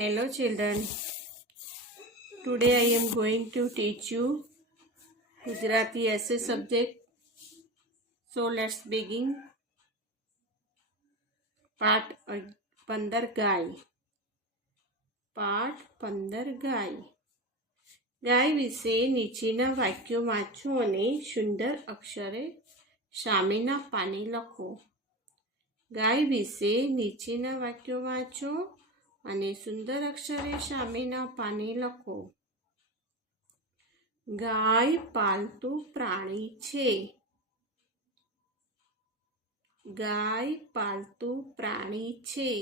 Hello children, today I am going to teach you Gujarati essay subject. So let's begin. Part 15 ગાય. પાઠ 15 ગાય. ગાય વિશે નીચેના વાક્યો વાંચો અને સુંદર અક્ષરે સામેના પાને લખો. ગાય વિશે નીચેના વાક્યો વાંચો અને સુંદર અક્ષરે સામેના પાને લખો. ગાય પાલતુ પ્રાણી છે. ગાય પાલતુ પ્રાણી છે.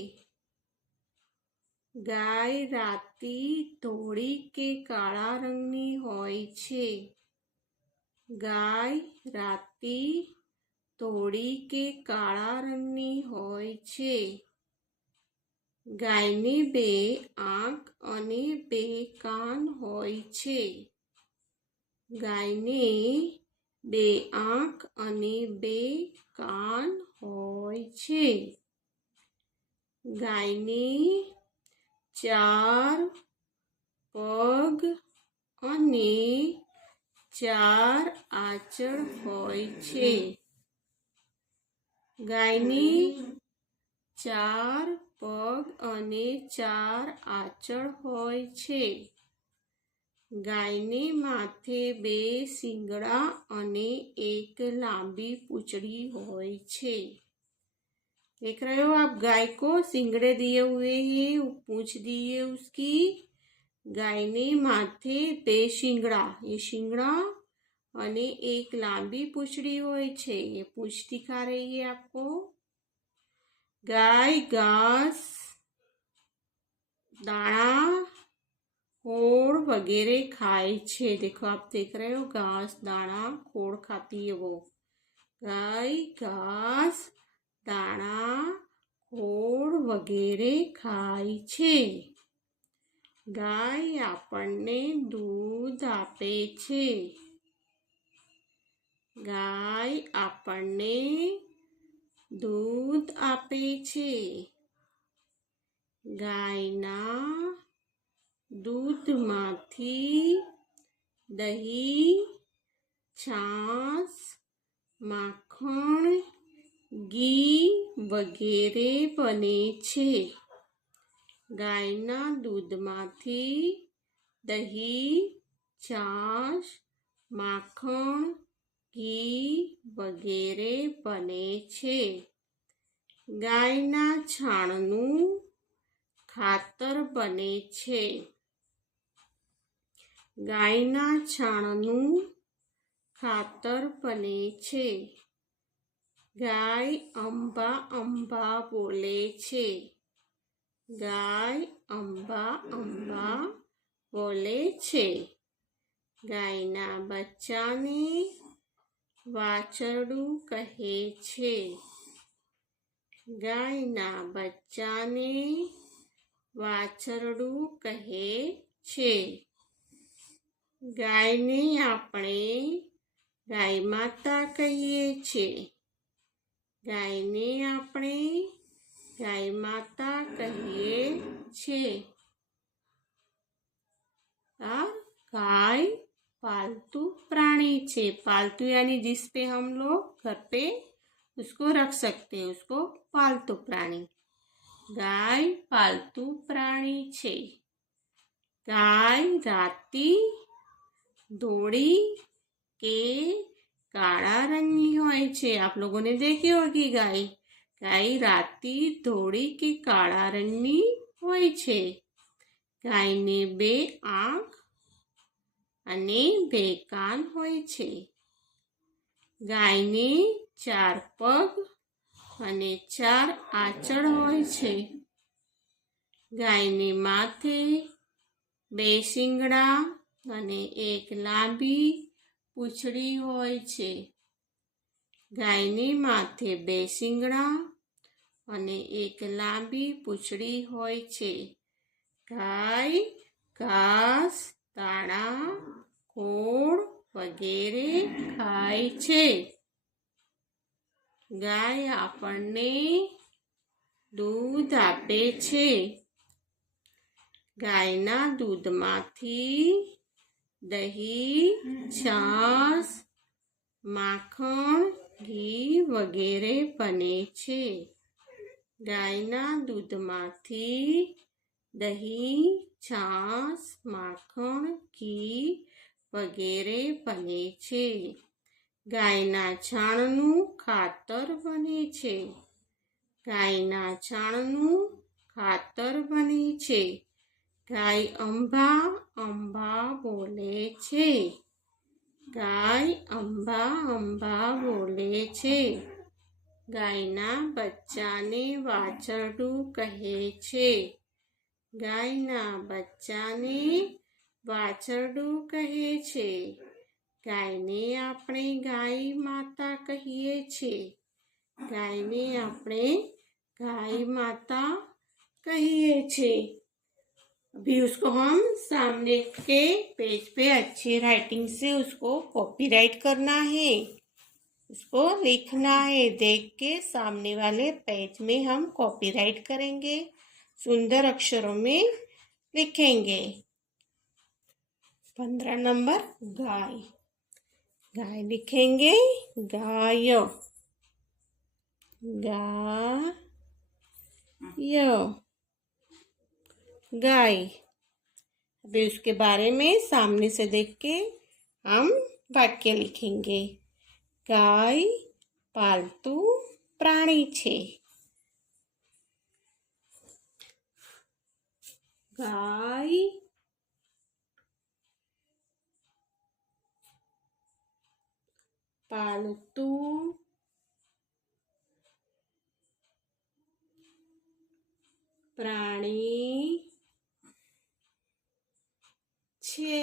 ગાય રાતી ધોળી કે કાળા રંગની હોય છે. ગાય રાતી ધોળી કે કાળા રંગની હોય છે. ગાયને 2 આંખ અને 2 કાન હોય છે. ગાયને 2 આંખ અને 2 કાન હોય છે. ગાયને 4 પગ અને 4 આંચળ હોય છે. ગાયને 4 પગ અને 4 આંચળ હોય છે. ગાયને માથે 2 શીંગડા અને 1 લાંબી પૂંછડી હોય છે. देख रहे हो आप गाय को सिंगड़े दिए हुए हैं, पूंछ दी है उसकी. गाय ने माथे 2 शिंगड़ा, ये शिंगड़ा અને 1 લાંબી પૂંછડી હોય છે. ये पूंछ दिखा रही है आपको. गाय घास दाना खोड़ वगैरह खाए छे. देखो आप देख रहे हो घास दाना खोड़ खाती है वो. गाय घास दाना खोड़ वगैरह खाय छे. गाय આપણને दूध આપે છે. ગાય આપણને दूध આપે છે. ગાયના દૂધમાંથી દહીં, છાશ, માખણ, ઘી વગેરે બને છે. ગાયના દૂધમાંથી દહીં, છાશ, માખણ, ઘી વગેરે બને છે. ગાયના છાણનું ખાતર બને છે. ગાયના છાણનું ખાતર બને છે. ગાય અંબા અંબા બોલે છે. ગાય અંબા અંબા બોલે છે. ગાયના બચ્ચાને વાછરડું કહે છે. ગાયના બચ્ચાને વાછરડું કહે છે. ગાયને આપણે ગાય માતા કહીએ છીએ. ગાયને આપણે ગાય माता कहिए छे. गाय पालतू प्राणी छे. पालतू यानी जिस पे हम लोग घर पे उसको रख सकते हैं, उसको पालतू प्राणी. गाय पालतू प्राणी छे. गाय राती धोड़ी के काला रंगनी होय छे. आप लोगों ने देखी होगी गाय. गाय राती धोड़ी के काला रंगनी होय छे. गायने 2 आंख અને 2 કાન હોય છે. ગાયને 4 પગ અને 4 આંચળ હોય છે. ગાયને માથે 2 શીંગડા અને 1 લાંબી પૂંછડી હોય છે. ગાયને માથે 2 શીંગડા અને 1 લાંબી પૂંછડી હોય છે. ગાય ઘાસ દાણા ખોળ વગેરે ખાય છે. ગાય આપણને दूध આપે છે. ગાયના દૂધમાંથી દહીં, છાશ, માખણ, ઘી વગેરે બને છે. ગાયના દૂધમાંથી દહીં, છાશ, માખણ, ઘી વગેરે બને છે. ગાયના છાણનું ખાતર બને છે. ગાયના છાણનું ખાતર બને છે. ગાય અંબા અંબા બોલે છે. ગાય અંબા અંબા બોલે છે. ગાયના બચ્ચાને વાછરડું કહે છે. ગાયના બચ્ચાને વાછરડું કહે છે. ગાયને આપણે ગાય માતા કહીએ છીએ. गाय अपने गाय माता कहिए छे। अभी उसको हम सामने के पेज पे अच्छी राइटिंग से उसको कॉपीराइट करना है, उसको लिखना है। देख के सामने वाले पेज में हम कॉपीराइट करेंगे, सुंदर अक्षरों में लिखेंगे। 15 नंबर गाय। गाय लिखेंगे गाय, गाय, गाय। अभी उसके बारे में सामने से देख के हम वाक्य लिखेंगे। गाय पालतू प्राणी छे। गाय पालतू प्राणी छे।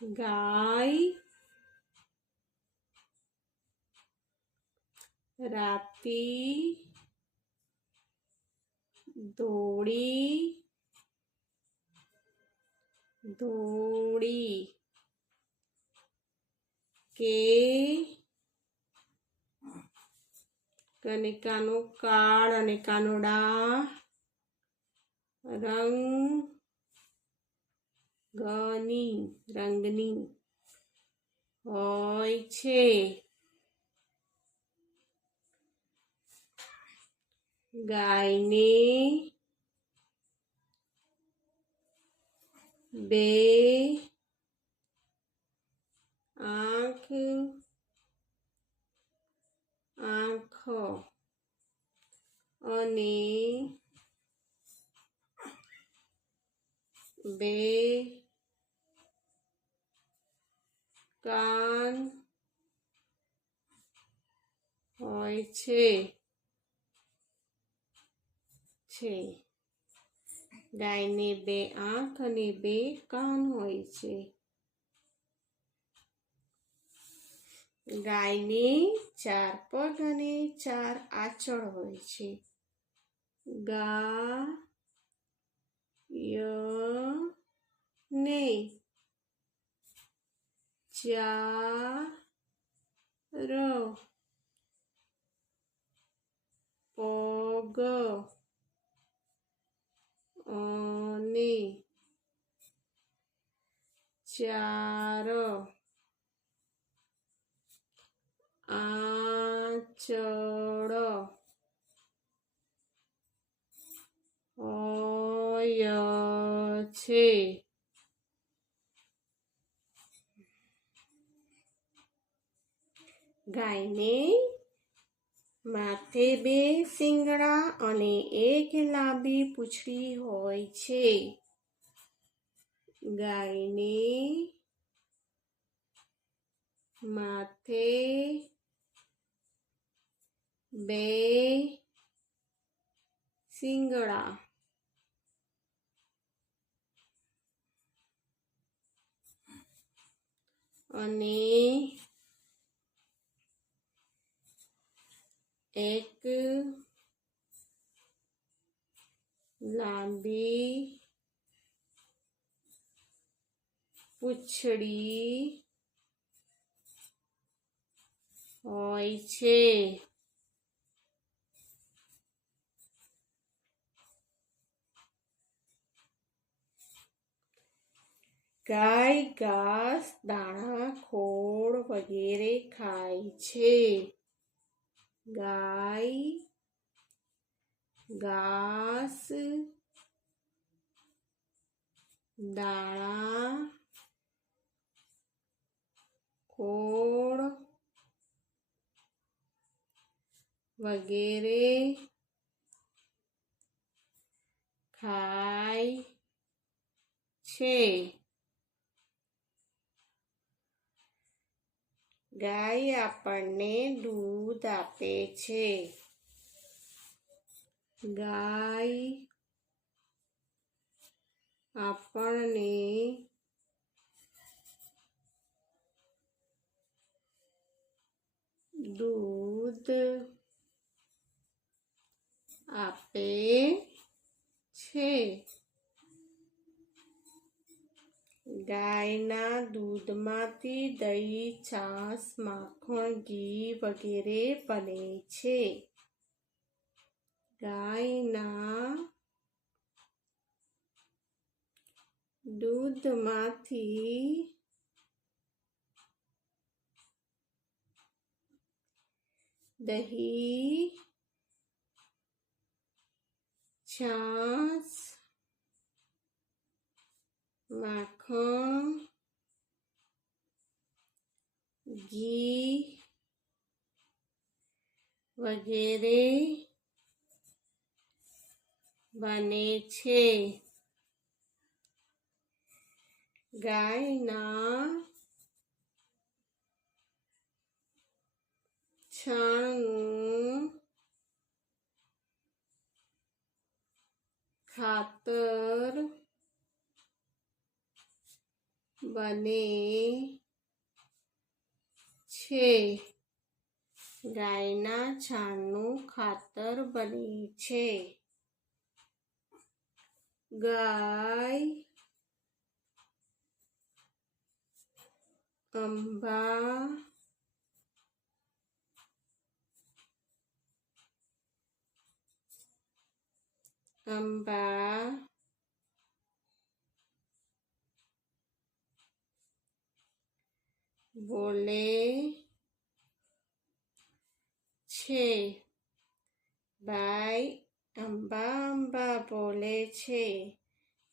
गाय राती दौड़ी दौड़ी के कनिकानो काळ अने कानोडा रंगनी होय छे। गायने बे आँखो अने बे कान होय छे। गायने बे आँख अने बे कान होय छे। गायने 4 पग अने 4 आंचळ होय छे। गायने 4 पग अने 4 आंचळ होय छे। गायने माथे 2 सींगड़ा अने 1 लांबी पूंछड़ी होय छे। गायने माथे 2 सींगड़ा अने 1 लांबी पूंछड़ी होय छे। ગાય ઘાસ દાણા ખોળ વગેરે ખાય છે. ગાય ઘાસ દાણા ખોળ વગેરે ખાય છે. ગાય આપણને દૂધ આપે છે. ગાય આપણને દૂધ આપે છે. ગાયના દૂધમાંથી દહીં, છાશ, માખણ, ઘી વગેરે બને છે. ગાયના દૂધમાંથી દહીં, છાશ, માખણ, ઘી વગેરે બને છે. ગાયના છાણનું ખાતર બને છે. ગાયના છાણનું ખાતર બને છે. ગાય અંબા બોલે છે. ગાય અંબા બોલે છે.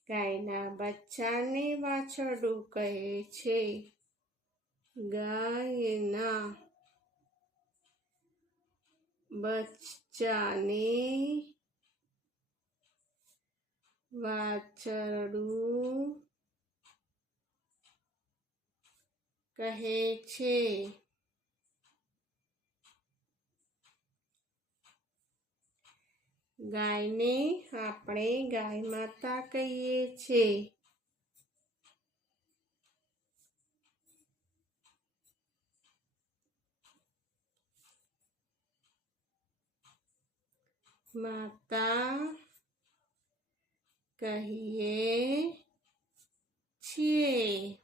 ગાયના બચ્ચાને વાછરડું કહે છે. ગાયના બચ્ચાને વાછરડું કહે છે. ગાયને આપણે ગાય માતા કહીએ છીએ. માતા કહીએ છીએ.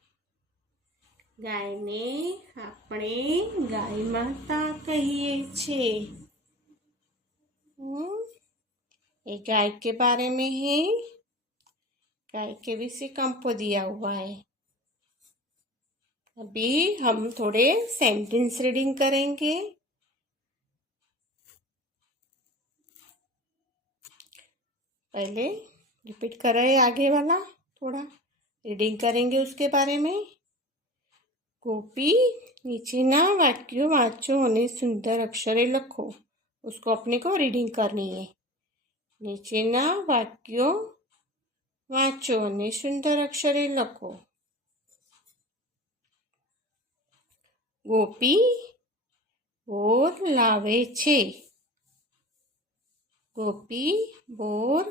ગાયને આપણે ગાय माता कहिए छे. ये गाय के बारे में है. गाय के विषय कंपो दिया हुआ है. अभी हम थोड़े सेंटेंस रीडिंग करेंगे. पहले रिपीट कर रहे आगे वाला थोड़ा रीडिंग करेंगे उसके बारे में. गोपी નીચેના વાક્યો વાંચો અને સુંદર અક્ષરે લખો. उसको अपने को रीडिंग करनी है. નીચેના વાક્યો વાંચો અને સુંદર અક્ષરે લખો. ગોપી બોર લાવે છે. गोपी बोर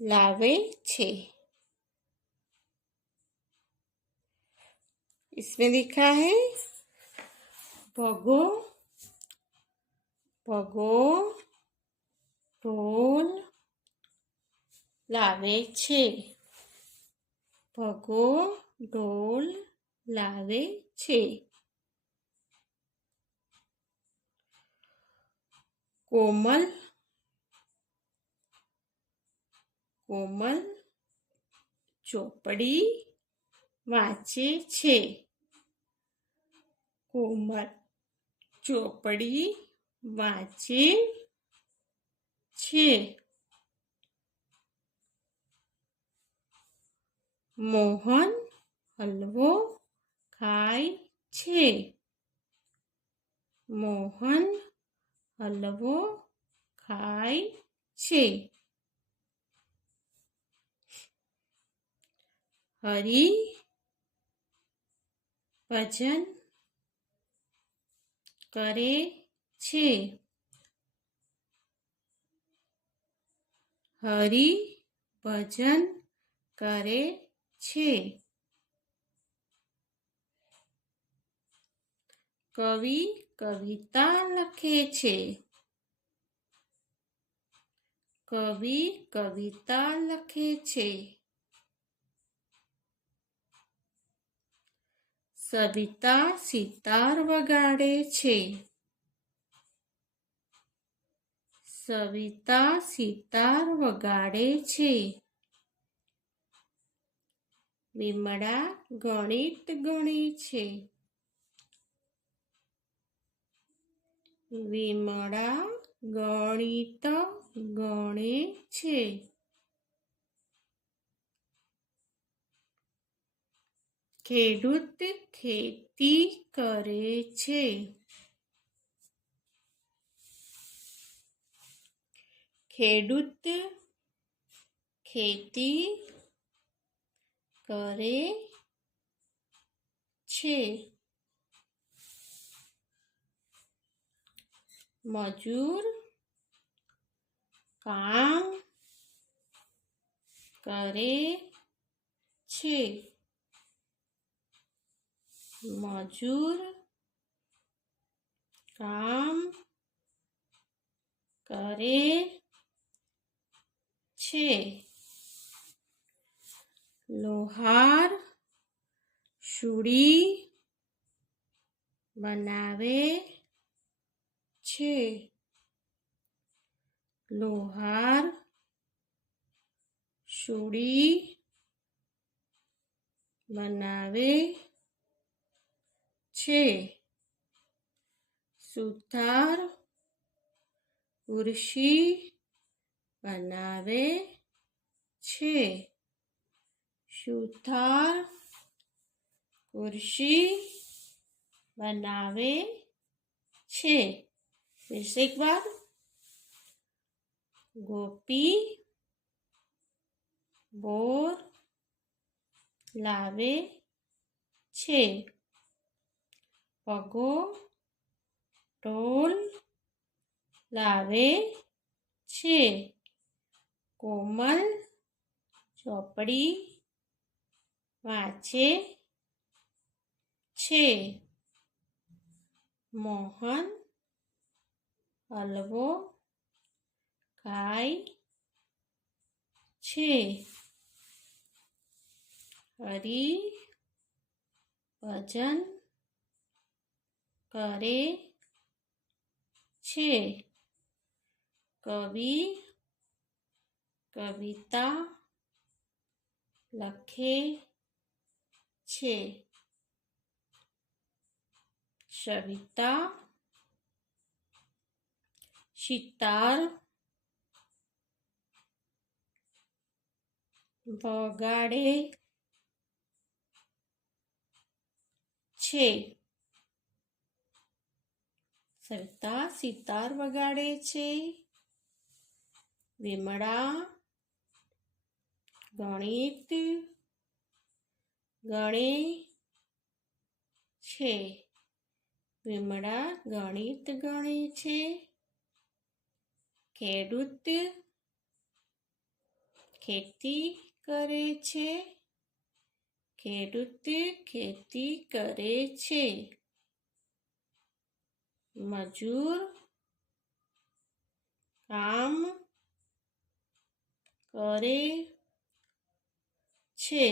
लावे छे. इसमें लिखा है भगो भगो ढोल लावे छे. भगो ढोल लावे छे. कोमल कोमल ચોપડી વાંચે છે. કોમલ ચોપડી વાંચે છે. મોહન હલવો ખાય છે. મોહન હલવો ખાય છે. હરી ભજન કરે છે. હરી ભજન કરે છે. કવિ કવિતા લખે છે. કવિ કવિતા લખે છે. સવિતા સિતાર વગાડે છે. સવિતા સિતાર વગાડે છે. વિમળા ગણિત ગણે છે. વિમળા ગણિત ગણે છે. ખેડૂત ખેતી કરે છે. ખેડૂત ખેતી કરે છે. મજૂર કામ કરે છે. મજૂર કામ કરે છે. લોહાર સૂડી બનાવે છે. લોહાર સૂડી બનાવે છે. સુથાર ખુરશી બનાવે છે. સુથાર ખુરશી બનાવે છે. એક વાર ગોપી બોર લાવે છે. પગો ઢોલ લાવે છે. કોમલ ચોપડી વાંચે છે. મોહન હલવો ખાય છે. હરી ભજન કરે છે. કવિ કવિતા લખે છે. સવિતા સિતાર વગાડે છે. સવિતા સિતાર વગાડે છે. વિમળા ગણિત ગણે છે. વિમળા ગણિત ગણે છે. ખેડૂત ખેતી કરે છે. ખેડૂત ખેતી કરે છે. મજૂર કામ કરે છે.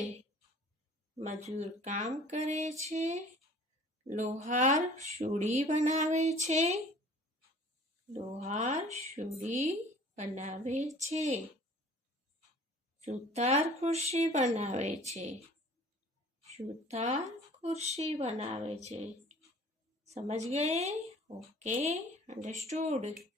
મજૂર કામ કરે છે. લોહાર સૂડી બનાવે છે. લોહાર સૂડી બનાવે છે. સુથાર ખુરશી બનાવે છે. સુથાર ખુરશી બનાવે છે. સમજ ગયે? Okay, understood.